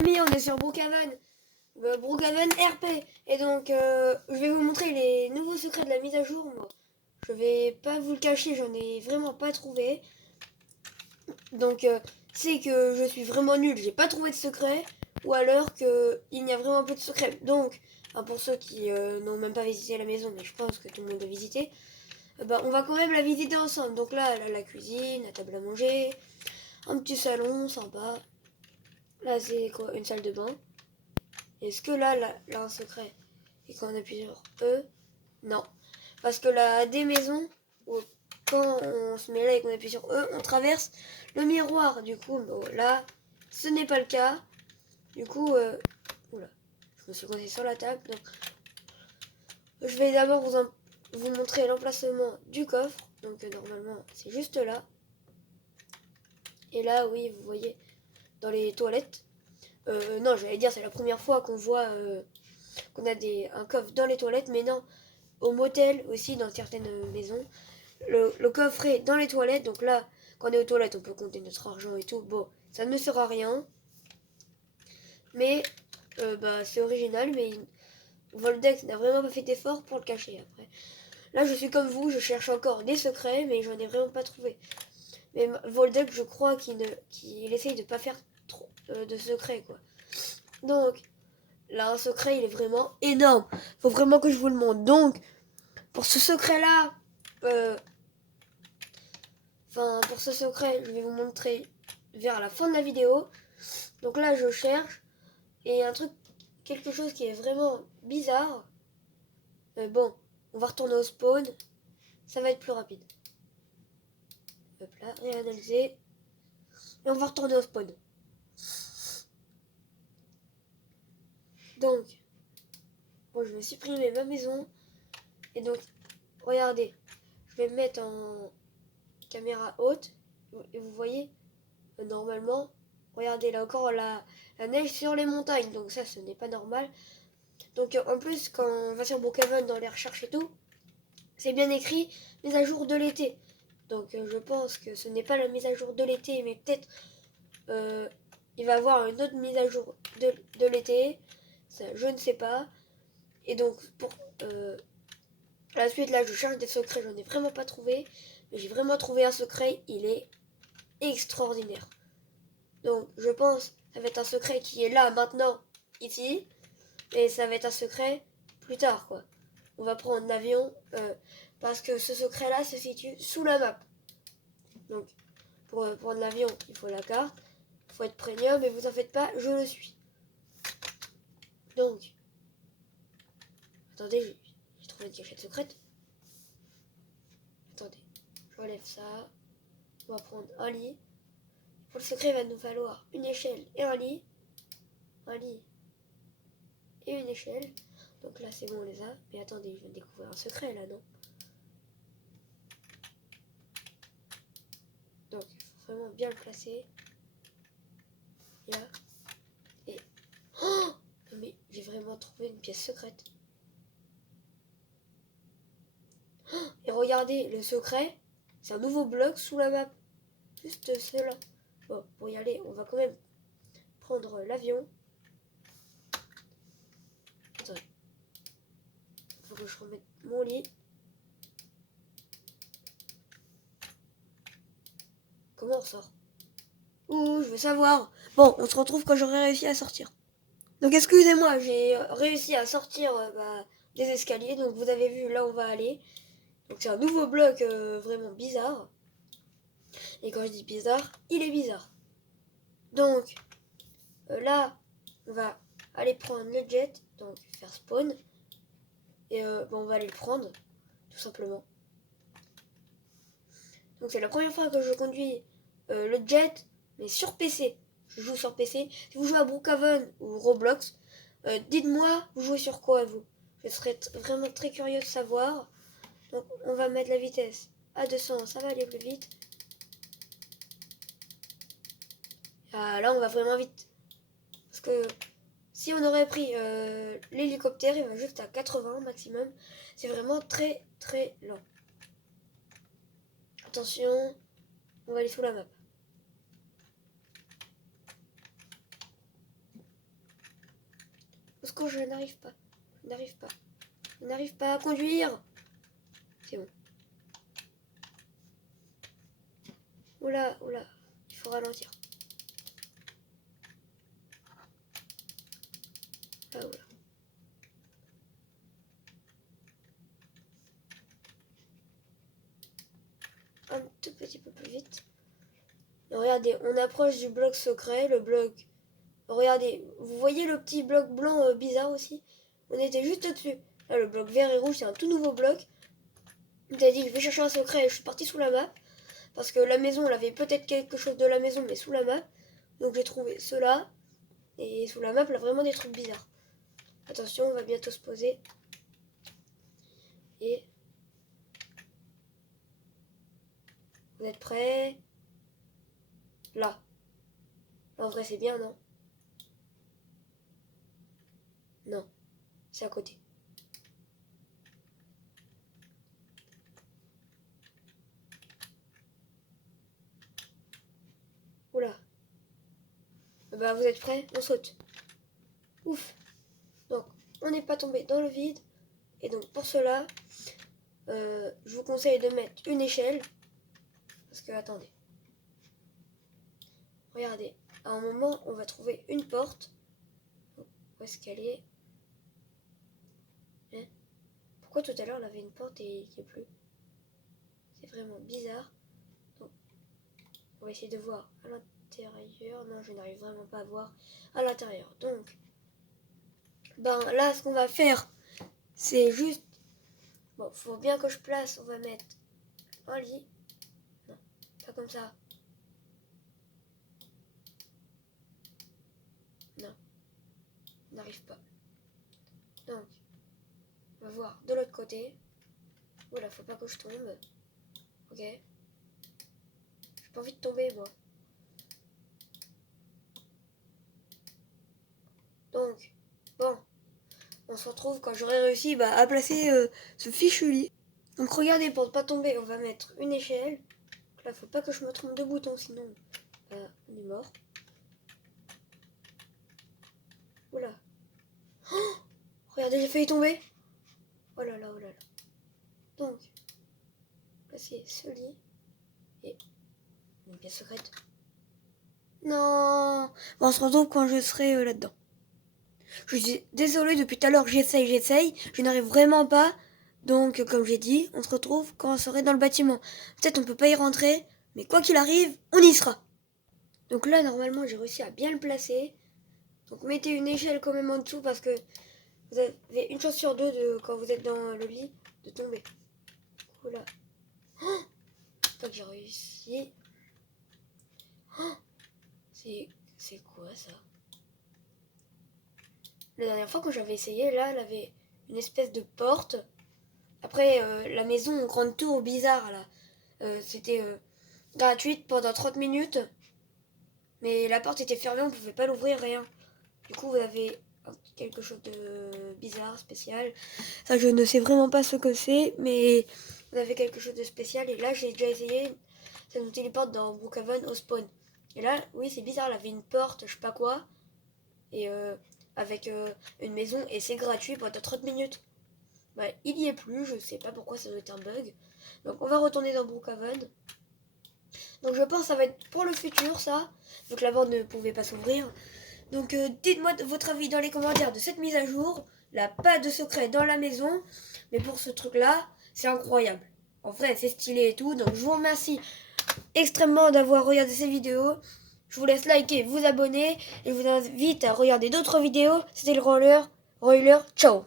On est sur Brookhaven, Brookhaven RP, et donc je vais vous montrer les nouveaux secrets de la mise à jour. Moi, je vais pas vous le cacher, j'en ai vraiment pas trouvé. Donc c'est que je suis vraiment nul, j'ai pas trouvé de secret, ou alors que il n'y a vraiment pas de secret. Donc pour ceux qui n'ont même pas visité la maison, mais je pense que tout le monde a visité, on va quand même la visiter ensemble. Donc là, la cuisine, la table à manger, un petit salon sympa. Là c'est quoi, une salle de bain. Est-ce que là, un secret et quand on appuie sur E, non. Parce que la des maisons, quand on se met là et qu'on appuie sur E, on traverse le miroir. Du coup, bon, là, ce n'est pas le cas. Du coup, oula, je me suis coincé sur la table. Donc, je vais d'abord vous montrer l'emplacement du coffre. Donc, normalement, c'est juste là. Et là, oui, vous voyez, dans les toilettes. Non, j'allais dire, c'est la première fois qu'on voit qu'on a un coffre dans les toilettes, mais non. Au motel aussi, dans certaines maisons, le coffret dans les toilettes. Donc là, quand on est aux toilettes, on peut compter notre argent et tout. Bon, ça ne sert à rien. Mais c'est original. Mais Voldex n'a vraiment pas fait d'effort pour le cacher après. Là, je suis comme vous, je cherche encore des secrets, mais j'en ai vraiment pas trouvé. Mais Voldex, je crois qu'il essaye de pas faire trop de secrets, quoi. Donc, là, un secret, il est vraiment énorme. Faut vraiment que je vous le montre. Donc, pour ce secret-là, pour ce secret, je vais vous montrer vers la fin de la vidéo. Donc là, je cherche. Et quelque chose qui est vraiment bizarre. Bon, on va retourner au spawn. Ça va être plus rapide. Hop là, réanalyser. Et on va retourner au spawn. Donc, bon, je vais supprimer ma maison. Et donc, regardez. Je vais me mettre en caméra haute. Et vous voyez, normalement, regardez là encore la neige sur les montagnes. Donc ça, ce n'est pas normal. Donc en plus, quand on va sur Brookhaven dans les recherches et tout, c'est bien écrit mise à jour de l'été. Donc je pense que ce n'est pas la mise à jour de l'été, mais peut-être il va y avoir une autre mise à jour de l'été. Ça, je ne sais pas. Et donc pour la suite, là, je cherche des secrets. J'en ai vraiment pas trouvé. Mais j'ai vraiment trouvé un secret. Il est extraordinaire. Donc je pense que ça va être un secret qui est là, maintenant, ici. Et ça va être un secret plus tard, quoi. On va prendre l'avion parce que ce secret-là se situe sous la map. Donc, pour prendre l'avion, il faut la carte. Il faut être premium, mais vous en faites pas, je le suis. Donc, attendez, j'ai trouvé une cachette secrète. Attendez, je relève ça. On va prendre un lit. Pour le secret, il va nous falloir une échelle et un lit. Un lit et une échelle. Donc là, c'est bon, on les a. Mais attendez, je viens de découvrir un secret, là, non? Donc, il faut vraiment bien le placer. Là. Et... Oh, mais j'ai vraiment trouvé une pièce secrète. Oh, et regardez, le secret, c'est un nouveau bloc sous la map. Juste cela. Bon, pour y aller, on va quand même prendre l'avion. Attendez. Il faut que je remette mon lit. Comment on sort? Ouh, je veux savoir. Bon, on se retrouve quand j'aurai réussi à sortir. Donc excusez-moi, j'ai réussi à sortir des escaliers. Donc vous avez vu, là on va aller. Donc c'est un nouveau bloc vraiment bizarre. Et quand je dis bizarre, il est bizarre. Donc là, on va aller prendre le jet, donc faire spawn. Et on va aller le prendre, tout simplement. Donc c'est la première fois que je conduis le jet, mais sur PC. Je joue sur PC. Si vous jouez à Brookhaven ou Roblox, dites-moi, vous jouez sur quoi vous? Je serais vraiment très curieux de savoir. Donc on va mettre la vitesse à 200, ça va aller plus vite. Ah, là on va vraiment vite. Parce que si on aurait pris l'hélicoptère, il va juste à 80 maximum. C'est vraiment très très lent. Attention, on va aller sous la map. secours, je n'arrive pas. Je n'arrive pas. Je n'arrive pas à conduire. C'est bon. Oula, oula. Il faut ralentir. Ah, oula. Un tout petit peu plus vite. Regardez, on approche du bloc secret, le bloc... Regardez, vous voyez le petit bloc blanc bizarre aussi? On était juste au-dessus. Là, le bloc vert et rouge, c'est un tout nouveau bloc. On t'a dit que je vais chercher un secret et je suis parti sous la map. Parce que la maison, elle avait peut-être quelque chose de la maison, mais sous la map. Donc j'ai trouvé cela. Et sous la map, il y a vraiment des trucs bizarres. Attention, on va bientôt se poser. Et... Vous êtes prêts? Là. En vrai, c'est bien, non? Non. C'est à côté. Oula. Bah, vous êtes prêts? On saute. Ouf. Donc, on n'est pas tombé dans le vide. Et donc, pour cela, je vous conseille de mettre une échelle. Parce que, attendez. Regardez. À un moment, on va trouver une porte. Où est-ce qu'elle est? Hein? Pourquoi tout à l'heure, elle avait une porte et il n'y a plus? C'est vraiment bizarre. Donc, on va essayer de voir à l'intérieur. Non, je n'arrive vraiment pas à voir à l'intérieur. Donc, ben là, ce qu'on va faire, c'est juste... Bon, faut bien que je place. On va mettre un lit. Non, pas comme ça. Non, on n'arrive pas. Donc, on va voir de l'autre côté. Voilà, faut pas que je tombe. Ok. J'ai pas envie de tomber, moi. Donc, bon. On se retrouve quand j'aurai réussi à placer ce fichu lit. Donc regardez, pour ne pas tomber, on va mettre une échelle. Là, faut pas que je me trompe de bouton, sinon on est mort. Oula. Oh, regardez, j'ai failli tomber. Oh là là, oh là là. Donc, placer ce lit et une pièce secrète. Non. Bon, on se retrouve quand je serai là-dedans. Je suis désolée, depuis tout à l'heure, j'essaye. Je n'arrive vraiment pas. Donc, comme j'ai dit, on se retrouve quand on serait dans le bâtiment. Peut-être on peut pas y rentrer, mais quoi qu'il arrive, on y sera. Donc là, normalement, j'ai réussi à bien le placer. Donc, mettez une échelle quand même en dessous parce que vous avez une chance sur deux quand vous êtes dans le lit de tomber. Oula. Oh, pas que j'ai réussi. Oh, c'est quoi ça? La dernière fois que j'avais essayé, là, elle avait une espèce de porte. Après, la maison grande tour bizarre, là, c'était gratuite pendant 30 minutes. Mais la porte était fermée, on pouvait pas l'ouvrir, rien. Du coup, vous avez quelque chose de bizarre, spécial. Ça, je ne sais vraiment pas ce que c'est, mais vous avez quelque chose de spécial. Et là, j'ai déjà essayé, ça nous téléporte dans Brookhaven au spawn. Et là, oui, c'est bizarre, elle avait une porte, je sais pas quoi. Et avec une maison, et c'est gratuit pendant 30 minutes. Bah, il y est plus, je sais pas pourquoi, ça doit être un bug. Donc, on va retourner dans Brookhaven. Donc, je pense que ça va être pour le futur, ça. Donc, la porte ne pouvait pas s'ouvrir. Donc, dites-moi votre avis dans les commentaires de cette mise à jour. Là, pas de secret dans la maison. Mais pour ce truc-là, c'est incroyable. En vrai, c'est stylé et tout. Donc, je vous remercie extrêmement d'avoir regardé cette vidéo. Je vous laisse liker, vous abonner. Et je vous invite à regarder d'autres vidéos. C'était le Roiler. Ciao.